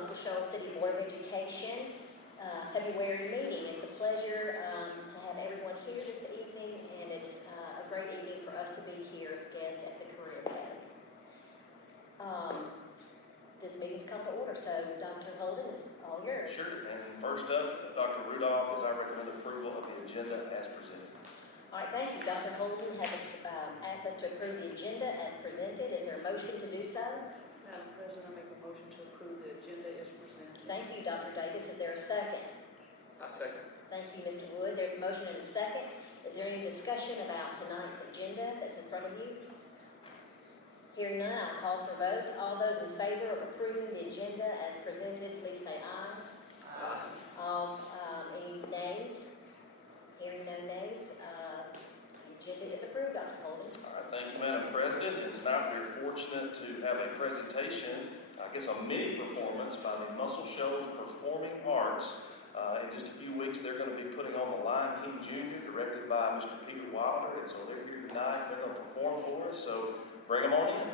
Muscle Shoals City Board of Education February meeting. It's a pleasure to have everyone here this evening, and it's a great evening for us to be here as guests at the Career Academy. This meeting's come to order, so Dr. Holden, it's all yours. Sure, and first up, Dr. Rudolph, as I recommend approval of the agenda as presented. All right, thank you. Dr. Holden has asked us to approve the agenda as presented. Is there a motion to do so? Madam President, I make a motion to approve the agenda as presented. Thank you, Dr. Davis. Is there a second? I second. Thank you, Mr. Wood. There's a motion and a second. Is there any discussion about tonight's agenda that's in front of you? Hearing none, I call for vote. All those in favor of approving the agenda as presented, please say aye. Aye. Any nays? Hearing no nays, the agenda is approved, Dr. Holden. All right, thank you, Madam President. And tonight we're fortunate to have a presentation, I guess a mini performance by the Muscle Shoals Performing Arts. In just a few weeks, they're going to be putting on The Lion King Jr., directed by Mr. Peter Wilder. And so they're here tonight. They're going to perform for us. So bring them on in.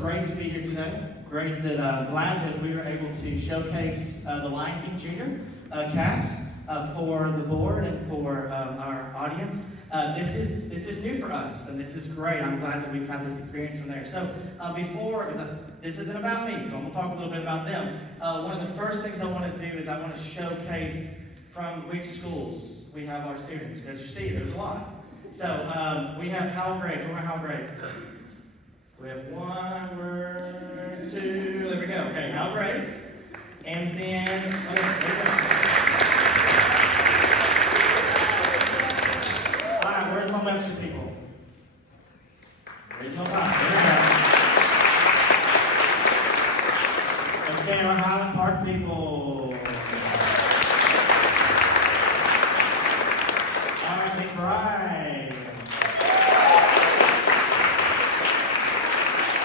Great to be here today. Great that glad that we were able to showcase the Lion King Jr. Cast for the board and for our audience. This is new for us, and this is great. I'm glad that we've had this experience from there. So because this isn't about me, so I'm going to talk a little bit about them. One of the first things I want to do is I want to showcase from which schools we have our students, because you see, there's a lot. So we have Howell Graves. Where are Howell Graves? We have one, we're two, there we go. Okay, Hal Graves. And then, okay, there we go. All right, where's my Webster people? Where's my pop? There we go. Okay, our Highland Park people. All right, McBride.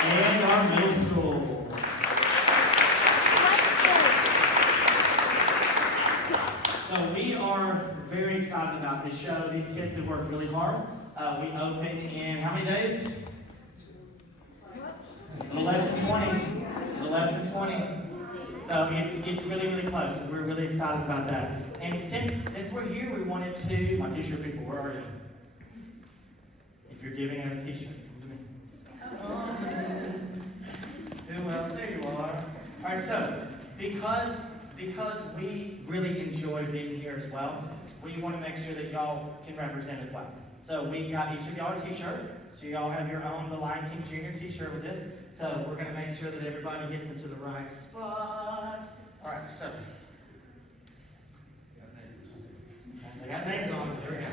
And our middle school. So we are very excited about this show. These kids have worked really hard. We open in how many days? A little less than 20. A little less than 20. So it's really, really close. We're really excited about that. And since we're here, we wanted to, my t-shirt people, where are you? If you're giving out a t-shirt, come to me. Who else? There you are. All right, so because we really enjoy being here as well, we want to make sure that y'all can represent as well. So we got each of y'all a t-shirt. So y'all have your own The Lion King Jr. t-shirt with this. So we're going to make sure that everybody gets into the right spot. All right, so. They got names on it. There we go.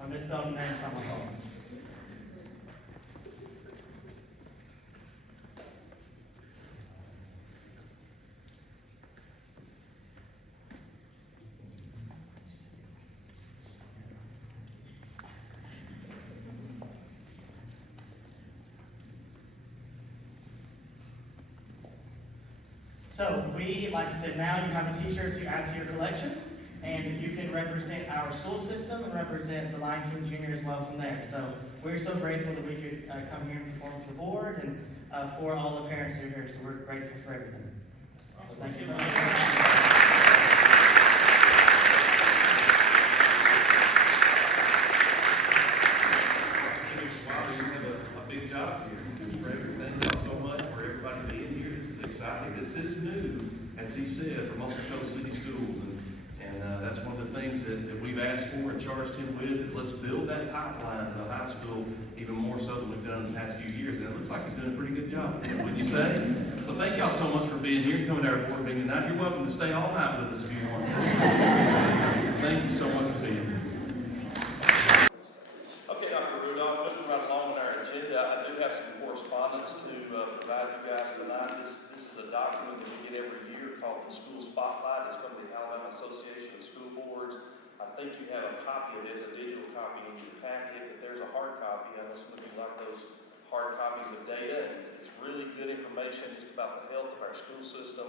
I misspelled the name, it's on my phone. So we, like I said, now you have a t-shirt to add to your collection, and you can represent our school system and represent the Lion King Jr. as well from there. So we're so grateful that we could come here and perform for the board and for all the parents who are here. So we're grateful for everything. So thank you so much. Wow, you have a big job here. Thank you all so much for everybody being here. This is exciting. This is new, as he said, for Muscle Shoals City Schools. And that's one of the things that we've asked for and charged him with is let's build that pipeline in the high school even more so than we've done in the past few years. And it looks like he's doing a pretty good job, wouldn't you say? So thank y'all so much for being here and coming to our board meeting tonight. You're welcome to stay all night with us if you want to. Thank you so much for being here. Okay, Dr. Rudolph, moving right along on our agenda, I do have some correspondence to provide you guys tonight. This is a document that we get every year called the School Spotlight. It's from the Alabama Association of School Boards. I think you have a copy of this, a digital copy in your packet, but there's a hard copy. I know some of you like those hard copies of data. It's really good information just about the health of our school system.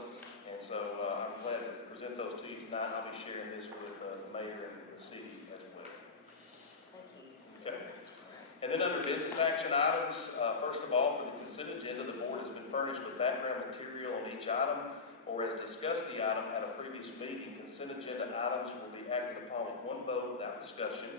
And so I'm glad to present those to you tonight. I'll be sharing this with the mayor and the city as well. Thank you. Okay. And then under business action items, first of all, for the consent agenda, the board has been furnished with background material on each item or has discussed the item at a previous meeting. Consent agenda items will be acted upon with one vote without discussion.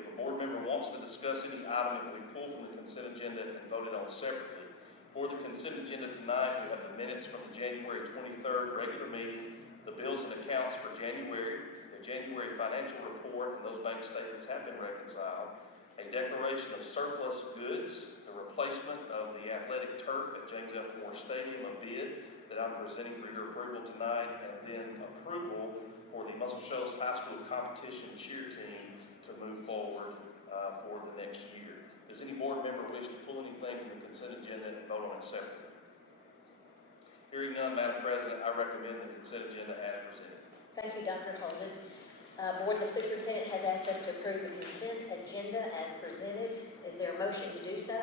If a board member wants to discuss any item, it will be pulled from the consent agenda and voted on separately. For the consent agenda tonight, we have the minutes from the January 23rd regular meeting, the bills and accounts for January, the January financial report, and those bank statements have been reconciled, a declaration of surplus goods, the replacement of the athletic turf at James F. Moore Stadium, a bid that I'm presenting for your approval tonight, and then approval for the Muscle Shoals High School competition cheer team to move forward for the next year. Does any board member wish to pull anything from the consent agenda and vote on it separately? Hearing none, Madam President, I recommend the consent agenda as presented. Thank you, Dr. Holden. Board, the superintendent has asked us to approve the consent agenda as presented. Is there a motion to do so?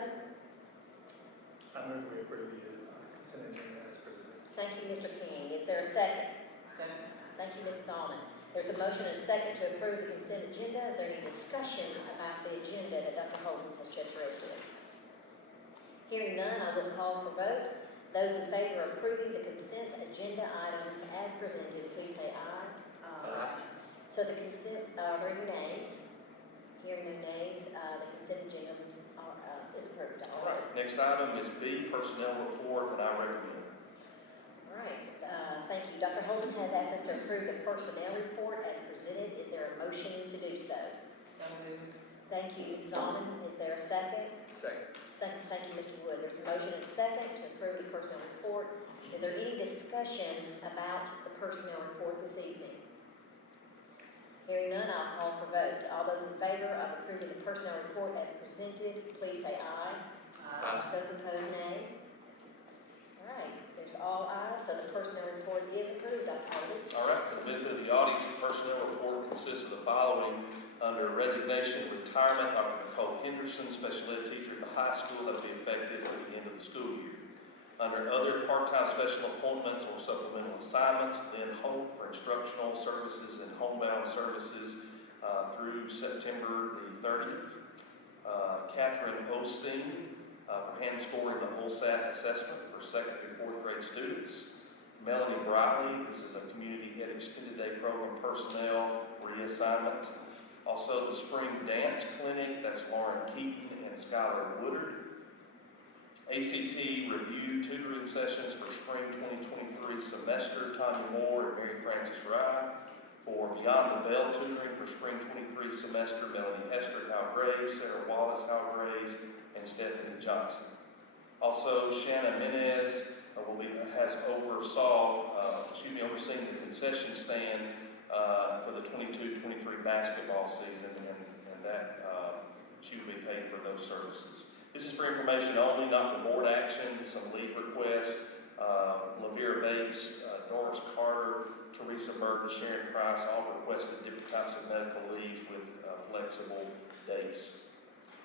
I move we approve the consent agenda as presented. Thank you, Mr. King. Is there a second? Second. Thank you, Mrs. Almond. There's a motion and a second to approve the consent agenda. Is there any discussion about the agenda that Dr. Holden has just read to us? Hearing none, I will call for vote. Those in favor of approving the consent agenda items as presented, please say aye. Aye. So the consent, are there any nays? Hearing no nays, the consent agenda is approved. All right, next item is B, personnel report, and I recommend. All right, thank you. Dr. Holden has asked us to approve the personnel report as presented. Is there a motion to do so? So moved. Thank you, Mrs. Almond. Is there a second? Second. Second, thank you, Mr. Wood. There's a motion and a second to approve the personnel report. Is there any discussion about the personnel report this evening? Hearing none, I'll call for vote. All those in favor of approving the personnel report as presented, please say aye. Aye. Those opposed, nay. All right, there's all ayes, so the personnel report is approved, Dr. Holden. All right, for the benefit of the audience, the personnel report consists of the following. Under resignation and retirement, Dr. Nicole Henderson, special ed teacher at the high school, that will be effective at the end of the school year. Under other part-time special appointments or supplemental assignments, Lynn Holt for instructional services and homebound services through September the 30th. Catherine Osteen for hand scoring the OLSAT assessment for second and fourth grade students. Melanie Briley, this is a community ed extended day program personnel reassignment. Also the spring dance clinic, that's Lauren Keaton and Skylar Woodard. ACT review tutoring sessions for spring 2023 semester, Tanya Moore and Mary Frances Rye. For Beyond the Bell tutoring for spring 23 semester, Melanie Hester Howgraves, Sarah Wallace Howgraves, and Stephanie Johnson. Also, Shanna Menez has overseen the concession stand for the 22-23 basketball season, and that she will be paid for those services. This is for information only, not for board action. Some leave requests. Lavera Bates, Doris Carter, Teresa Burton, Sharon Price, all requested different types of medical leave with flexible dates.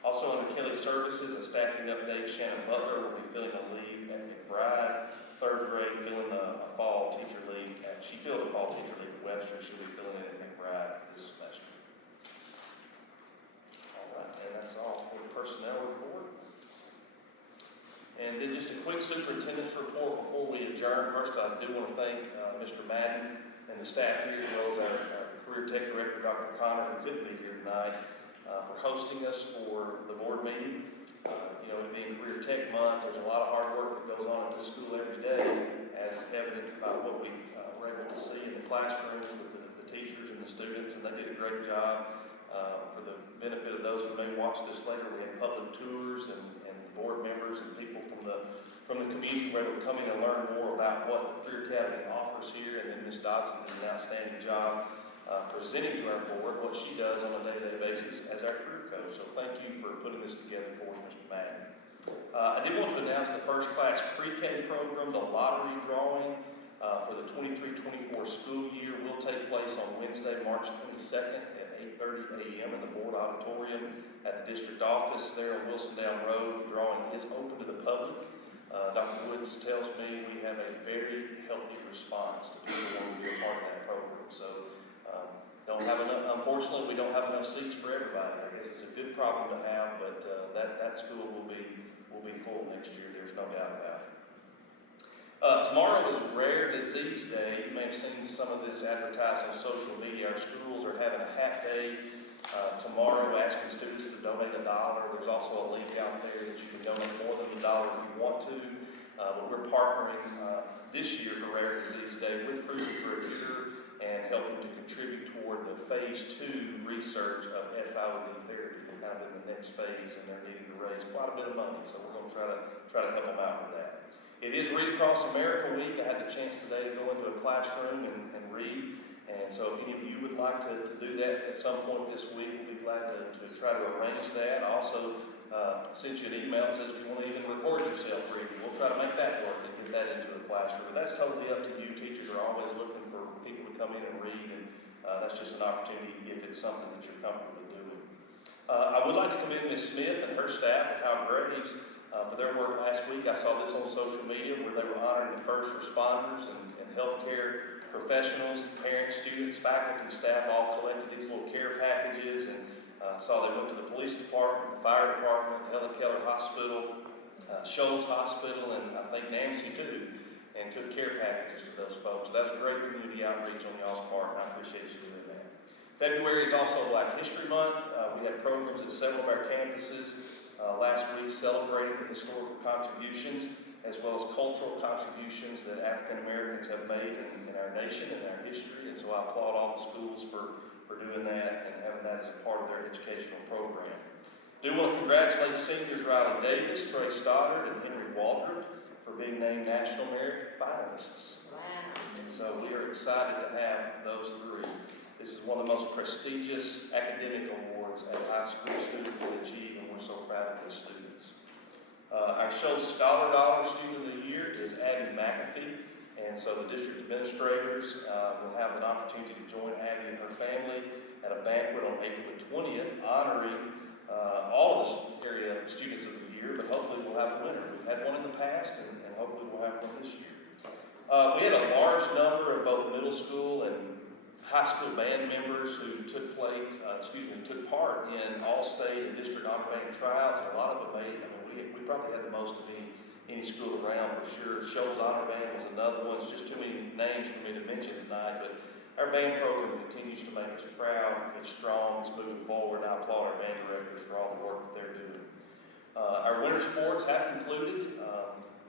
Also under Kelly Services, a staffing update, Shannon Butler will be filling a leave at McBride. Third grade filling a fall teacher leave. She filled a fall teacher leave at Webster. She'll be filling it at McBride this semester. All right, and that's all for the personnel report. And then just a quick superintendent's report before we adjourn. First, I do want to thank Mr. Madden and the staff here, as well as our career tech director, Dr. Connor, who couldn't be here tonight, for hosting us for the board meeting. It being Career Tech Month, there's a lot of hard work that goes on at this school every day, as evident by what we were able to see in the classrooms with the teachers and the students, and they did a great job. For the benefit of those who may watch this later, we had public tours and board members and people from the community were able to come in and learn more about what the Career Academy offers here, and then Ms. Dodson did an outstanding job presenting to our board what she does on a day-to-day basis as our career coach. So thank you for putting this together for us, Mr. Madden. I did want to announce the first class pre-K program. The lottery drawing for the 23-24 school year will take place on Wednesday, March 22nd at 8:30 a.m. in the board auditorium at the district office there on Wilsondown Road. The drawing is open to the public. Dr. Woods tells me we have a very healthy response to people wanting to be a part of that program. So don't have enough, unfortunately, we don't have enough seats for everybody. I guess it's a good problem to have, but that school will be full next year. There's no doubt about it. Tomorrow is Rare Disease Day. You may have seen some of this advertised on social media. Our schools are having a hat day tomorrow, asking students to donate $1. There's also a link out there that you can donate more than $1 if you want to. But we're partnering this year for Rare Disease Day with Cruising for a Cure and helping to contribute toward the phase 2 research of SIOD therapy. We're kind of in the next phase, and they're needing to raise quite a bit of money, so we're going to try to help them out with that. It is Read Across America Week. I had the chance today to go into a classroom and read. And so if any of you would like to do that at some point this week, we'll be glad to try to arrange that. I also sent you an email that says if you want to even record yourself reading, we'll try to make that work and get that into the classroom. But that's totally up to you. Teachers are always looking for people to come in and read, and that's just an opportunity if it's something that you're comfortable doing. I would like to commend Ms. Smith and her staff at Howard Graves for their work last week. I saw this on social media where they were honoring the first responders and healthcare professionals, parents, students, faculty, staff all collected these little care packages, and saw they went to the police department, the fire department, Helen Keller Hospital, Shoals Hospital, and I think Nancy too, and took care packages to those folks. So that's great community outreach on y'all's part, and I appreciate you doing that. February is also Black History Month. We had programs at several of our campuses last week celebrating the historical contributions as well as cultural contributions that African Americans have made in our nation and our history. And so I applaud all the schools for doing that and having that as a part of their educational program. Do want to congratulate seniors Riley Davis, Trey Stoddard, and Henry Waldrop for being named National Merit Finalists. Wow. And so we are excited to have those three. This is one of the most prestigious academic awards a high school student can achieve, and we're so proud of the students. Our show's Scholar Dollar Student of the Year is Abby McAfee, and so the district administrators will have an opportunity to join Abby and her family at a banquet on April the 20th, honoring all of the area students of the year, but hopefully we'll have a winner. We've had one in the past, and hopefully we'll have one this year. We had a large number of both middle school and high school band members who took part in all-state and district honor band tryouts. A lot of them made, we probably had the most of any school around for sure. Shoals Honor Band was another one. It's just too many names for me to mention tonight, but our band program continues to make us proud. It's strong, it's moving forward, and I applaud our band directors for all the work that they're doing. Our winter sports have concluded.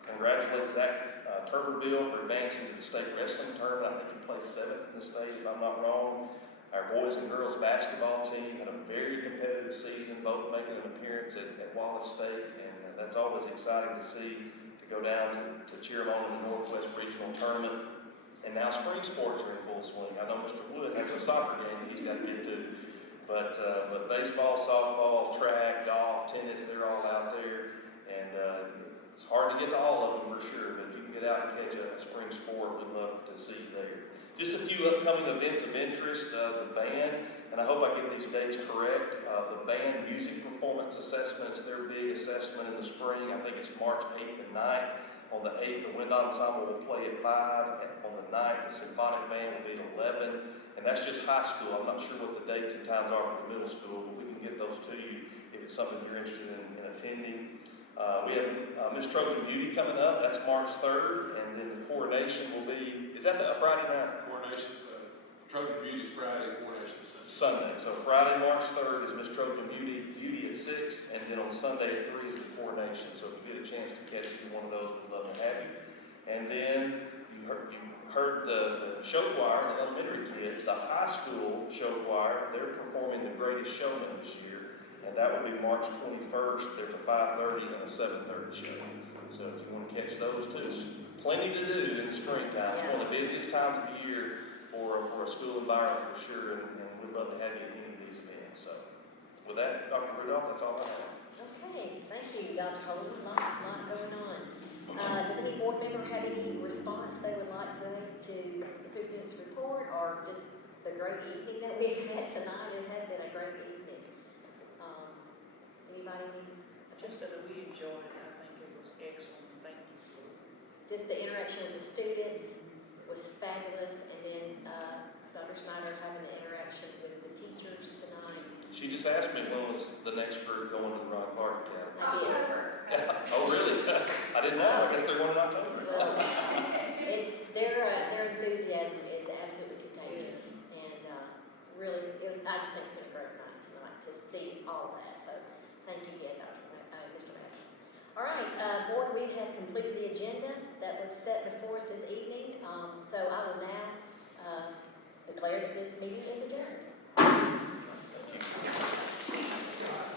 Congratulate Zach Tuberville for advancing to the state wrestling tournament. I think he placed 7th in the state, if I'm not wrong. Our boys and girls basketball team had a very competitive season, both making an appearance at Wallace State, and that's always exciting to see, to go down to cheer them on in the Northwest Regional Tournament. And now spring sports are in full swing. I know Mr. Wood has a soccer game he's got to get to, but baseball, softball, track, golf, tennis, they're all out there, and it's hard to get to all of them for sure, but if you can get out and catch a spring sport, we'd love to see you there. Just a few upcoming events of interest. The band, and I hope I get these dates correct, the band music performance assessments, their big assessment in the spring. I think it's March 8th and 9th. On the 8th, the wind ensemble will play at 5, and on the 9th, the symphonic band will be at 11, and that's just high school. I'm not sure what the dates and times are for the middle school, but we can get those to you if it's something you're interested in attending. We have Miss Trojan Beauty coming up. That's March 3rd, and then the coronation will be, is that a Friday night? Coronation, Trojan Beauty is Friday, Coronation is Sunday. So Friday, March 3rd is Miss Trojan Beauty at 6, and then on Sunday at 3 is the coronation. So if you get a chance to catch one of those, we'd love to have you. And then you heard the show choir, the elementary kids, the high school show choir, they're performing The Greatest Showman this year, and that will be March 21st. There's a 5:30 and a 7:30 show. So if you want to catch those too, there's plenty to do in the springtime. It's one of the busiest times of the year for a school environment for sure, and we'd love to have you at any of these events. So with that, Dr. Rudolph, that's all I have. Okay, thank you, Dr. Holden. A lot going on. Does any board member have any response they would like to the superintendent's report, or just the great evening that we've had tonight? It has been a great evening. Anybody need to Just that we enjoyed it, I think it was excellent, thank you. Just the interaction with the students was fabulous, and then Dr. Snyder having the interaction with the teachers tonight. She just asked me when was the next group going to the Ron Clark Academy. I Oh, really? I didn't know. I guess they're going in October. did. Well, it's their enthusiasm is absolutely contagious, and really, I just think it's been a great night tonight to see all that. So, thank you again, Mr. Mayor. All right, board, we have completed the agenda that was set before us this evening. So I will now declare that this meeting is adjourned.